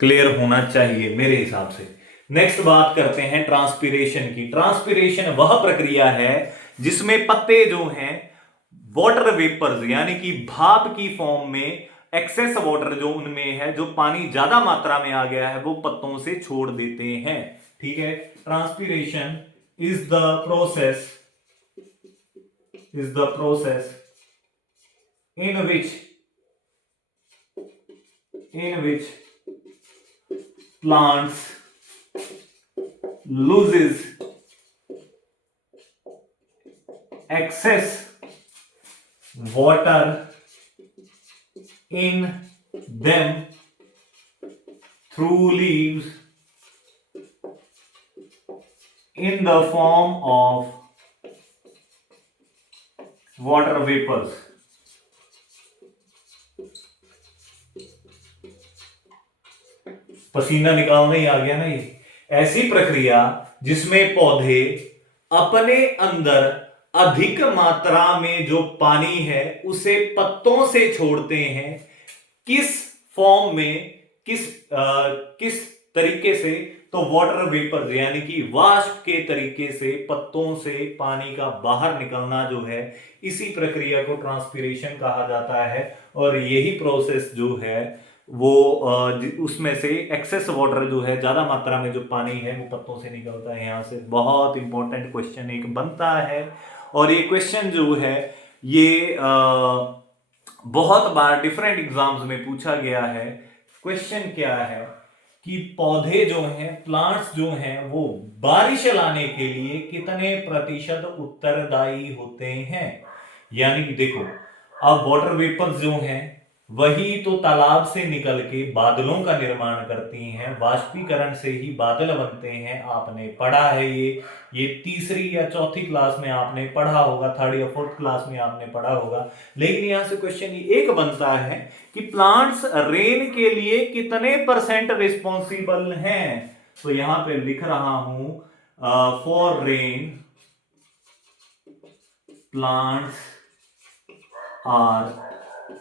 क्लियर होना चाहिए मेरे हिसाब से। नेक्स्ट बात करते हैं ट्रांसपीरेशन की। ट्रांसपीरेशन वह प्रक्रिया है जिसमें पत्ते जो हैं वाटर वेपर्स यानी कि भाप की फॉर्म में, एक्सेस वाटर जो उनमें है, जो पानी ज्यादा मात्रा में आ गया है, वो पत्तों से छोड़ देते हैं, ठीक है। Transpiration is the process in which plants loses excess water in them through leaves in the form of water vapors. पसीना निकालना ही आ गया ना ये। ऐसी प्रक्रिया जिसमें पौधे अपने अंदर अधिक मात्रा में जो पानी है उसे पत्तों से छोड़ते हैं। किस फॉर्म में, किस तरीके से, तो वाटर वेपर यानी कि वाष्प के तरीके से पत्तों से पानी का बाहर निकलना जो है, इसी प्रक्रिया को ट्रांसपीरेशन कहा जाता है। और यही प्रोसेस जो है वो उसमें से एक्सेस वाटर जो है, ज्यादा मात्रा में जो पानी है वो पत्तों से निकलता है। यहां से बहुत इंपॉर्टेंट क्वेश्चन एक बनता है, और ये क्वेश्चन जो है ये बहुत बार डिफरेंट एग्जाम्स में पूछा गया है। क्वेश्चन क्या है कि पौधे जो हैं, प्लांट्स जो हैं, वो बारिश लाने के लिए कितने प्रतिशत उत्तरदायी होते हैं। यानी कि देखो, अब वाटर वेपर्स जो हैं वही तो तालाब से निकल के बादलों का निर्माण करती हैं, वाष्पीकरण से ही बादल बनते हैं। आपने पढ़ा है ये तीसरी या चौथी क्लास में आपने पढ़ा होगा, थर्ड या फोर्थ क्लास में आपने पढ़ा होगा। लेकिन यहां से क्वेश्चन एक बनता है कि प्लांट्स रेन के लिए कितने परसेंट रिस्पॉन्सिबल हैं। तो यहां पे लिख रहा हूं, for rain plants are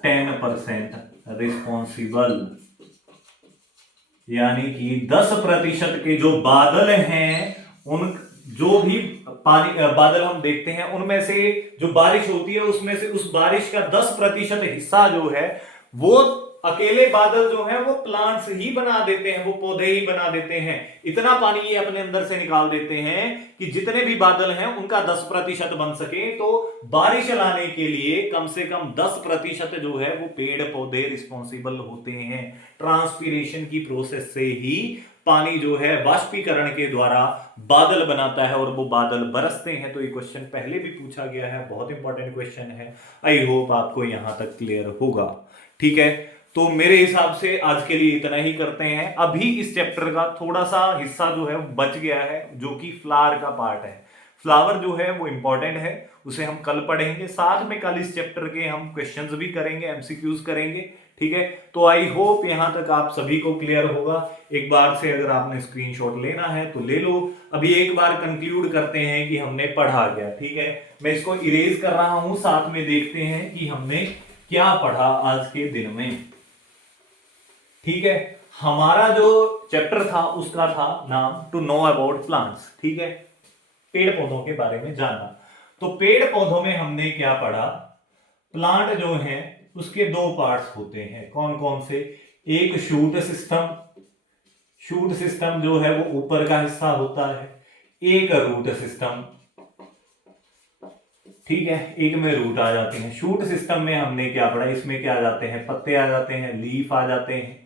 10% responsible. यानी कि 10% के जो बादल हैं, उन जो भी पानी बादल हम देखते हैं उनमें से जो बारिश होती है उसमें से उस बारिश का 10% हिस्सा जो है वो अकेले बादल जो है वो प्लांट्स ही बना देते हैं, वो पौधे ही बना देते हैं। इतना पानी ये अपने अंदर से निकाल देते हैं कि जितने भी बादल हैं उनका 10% बन सके। तो बारिश लाने के लिए कम से कम 10% जो है वो पेड़ पौधे रिस्पॉन्सिबल होते हैं। ट्रांसपीरेशन की प्रोसेस से ही पानी जो है वाष्पीकरण के द्वारा बादल बनाता है और वो बादल बरसते हैं। तो ये क्वेश्चन पहले भी पूछा गया है, बहुत इंपॉर्टेंट क्वेश्चन है। आई होप आपको यहां तक क्लियर होगा। ठीक है, तो मेरे हिसाब से आज के लिए इतना ही करते हैं। अभी इस चैप्टर का थोड़ा सा हिस्सा जो है बच गया है, जो कि फ्लावर का पार्ट है। फ्लावर जो है वो इंपॉर्टेंट है, उसे हम कल पढ़ेंगे। साथ में कल इस चैप्टर के हम क्वेश्चंस भी करेंगे, एमसीक्यूज करेंगे। ठीक है, तो आई होप यहां तक आप सभी को क्लियर होगा। एक बार से अगर आपने स्क्रीनशॉट लेना है तो ले लो। अभी एक बार कंक्लूड करते हैं कि हमने पढ़ा क्या। ठीक है, मैं इसको इरेज कर रहा हूं, साथ में देखते हैं कि हमने क्या पढ़ा आज के दिन में। ठीक है, हमारा जो चैप्टर था उसका था नाम टू नो अबाउट प्लांट्स। ठीक है, पेड़ पौधों के बारे में जानना। तो पेड़ पौधों में हमने क्या पढ़ा, प्लांट जो है उसके दो पार्ट्स होते हैं। कौन कौन से, एक शूट सिस्टम, शूट सिस्टम जो है वो ऊपर का हिस्सा होता है, एक रूट सिस्टम। ठीक है, एक में रूट आ जाते हैं। शूट सिस्टम में हमने क्या पढ़ा, इसमें क्या आ जाते हैं, पत्ते आ जाते हैं, लीफ आ जाते हैं,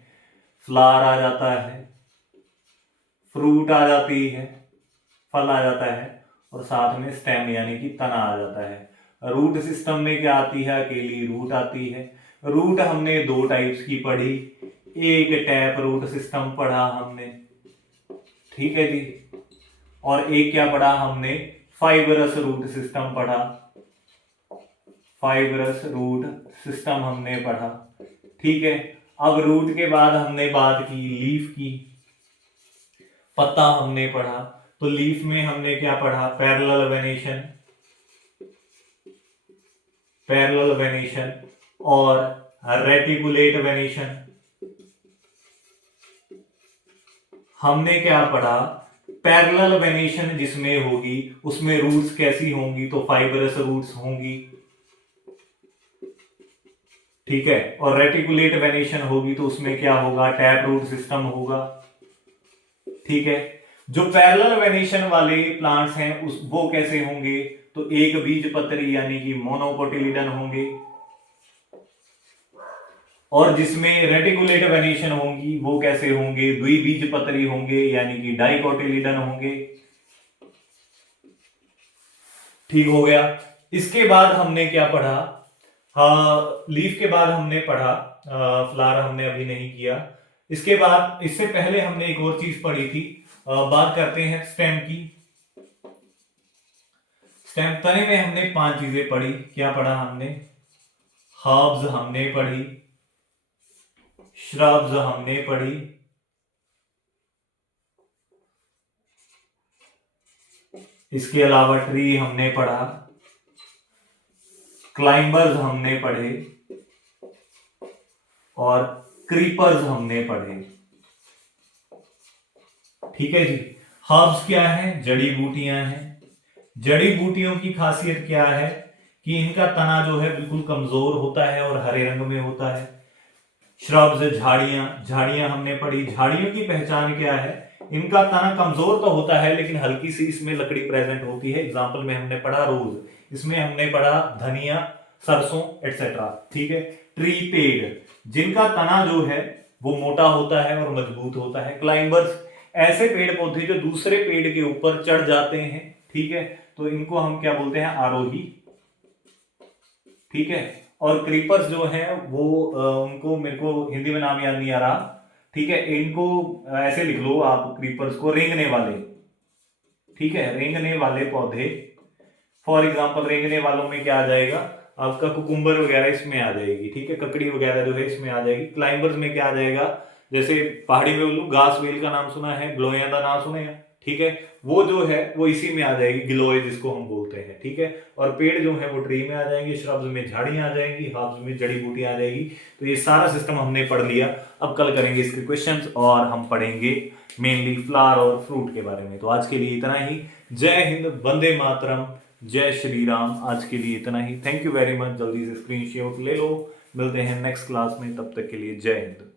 फ्लावर आ जाता है, फ्रूट आ जाती है, फल आ जाता है, और साथ में स्टेम यानी कि तना आ जाता है। रूट सिस्टम में क्या आती है, अकेली रूट आती है। रूट हमने दो टाइप्स की पढ़ी, एक टैप रूट सिस्टम पढ़ा हमने, ठीक है जी, और एक क्या पढ़ा हमने, फाइबरस रूट सिस्टम पढ़ा। फाइबरस रूट सिस्टम हमने पढ़ा। ठीक है, अब रूट के बाद हमने बात की लीफ की, पत्ता हमने पढ़ा। तो लीफ में हमने क्या पढ़ा, पैरेलल वेनेशन, पैरेलल वेनेशन और रेटिकुलेट वेनेशन। हमने क्या पढ़ा, पैरेलल वेनेशन जिसमें होगी उसमें रूट्स कैसी होंगी, तो फाइबरस रूट्स होंगी। ठीक है, और रेटिकुलेट वेनेशन होगी तो उसमें क्या होगा, टैप रूट सिस्टम होगा। ठीक है, जो पैरेलल वेनेशन वाले प्लांट्स हैं वो कैसे होंगे, तो एक बीज पत्री यानी कि मोनोकोटिलिडन होंगे, और जिसमें रेटिकुलेट वेनेशन होंगी वो कैसे होंगे, द्विबीज पत्री होंगे यानी कि डाइकोटिलिडन होंगे। ठीक हो गया। इसके बाद हमने क्या पढ़ा, लीफ के बाद हमने पढ़ा, फ्लावर हमने अभी नहीं किया। इसके बाद, इससे पहले हमने एक और चीज पढ़ी थी, बात करते हैं स्टेम की। स्टेम, तने में हमने 5 चीजें पढ़ी। क्या पढ़ा हमने, हर्ब्स हमने पढ़ी, श्रब्स हमने पढ़ी, इसके अलावा ट्री हमने पढ़ा, क्लाइंबर्स हमने पढ़े, और क्रीपर्स हमने पढ़े। ठीक है जी। हर्ब्स क्या है, जड़ी बूटियां हैं। जड़ी बूटियों की खासियत क्या है कि इनका तना जो है बिल्कुल कमजोर होता है और हरे रंग में होता है। श्रब्स, झाड़ियां, झाड़ियां हमने पढ़ी। झाड़ियों की पहचान क्या है, इनका तना कमजोर तो होता है लेकिन हल्की सी इसमें लकड़ी प्रेजेंट होती है। एग्जाम्पल में हमने पढ़ा रोज, इसमें हमने पढ़ा धनिया, सरसों एटसेट्रा। ठीक है, ट्री, पेड़, जिनका तना जो है वो मोटा होता है और मजबूत होता है। क्लाइंबर्स ऐसे पेड़ पौधे जो दूसरे पेड़ के ऊपर चढ़ जाते हैं, ठीक है, तो इनको हम क्या बोलते हैं, आरोही, ठीक है। और क्रीपर्स जो है वो उनको मेरे को हिंदी में नाम याद नहीं आ रहा, ठीक है, इनको ऐसे लिख लो आप, क्रीपर्स को रेंगने वाले, ठीक है, रेंगने वाले पौधे। फॉर एग्जाम्पल रेंगने वालों में क्या आ जाएगा आपका, कुकुम्बर वगैरह इसमें आ जाएगी, ठीक है, ककड़ी वगैरह जो है इसमें आ जाएगी। क्लाइंबर्स में क्या आ जाएगा, जैसे पहाड़ी में उल्लू, घास वेल का नाम सुना है, ग्लोया का नाम सुने हैं, ठीक है, वो जो है वो इसी में आ जाएगी, गिलोय जिसको हम बोलते हैं, ठीक है। और पेड़ जो है वो ट्री में आ जाएंगे, श्रब्स में झाड़ियां आ जाएंगी, हर्ब्स में जड़ी बूटियां आ जाएगी। तो ये सारा सिस्टम हमने पढ़ लिया। अब कल करेंगे इसके क्वेश्चंस और हम पढ़ेंगे मेनली फ्लावर और फ्रूट के बारे में। तो आज के लिए इतना ही। जय हिंद, वंदे मातरम, जय श्री राम। आज के लिए इतना ही। Thank you very much. जल्दी से स्क्रीनशॉट ले लो। मिलते हैं नेक्स्ट क्लास में, तब तक के लिए जय हिंद।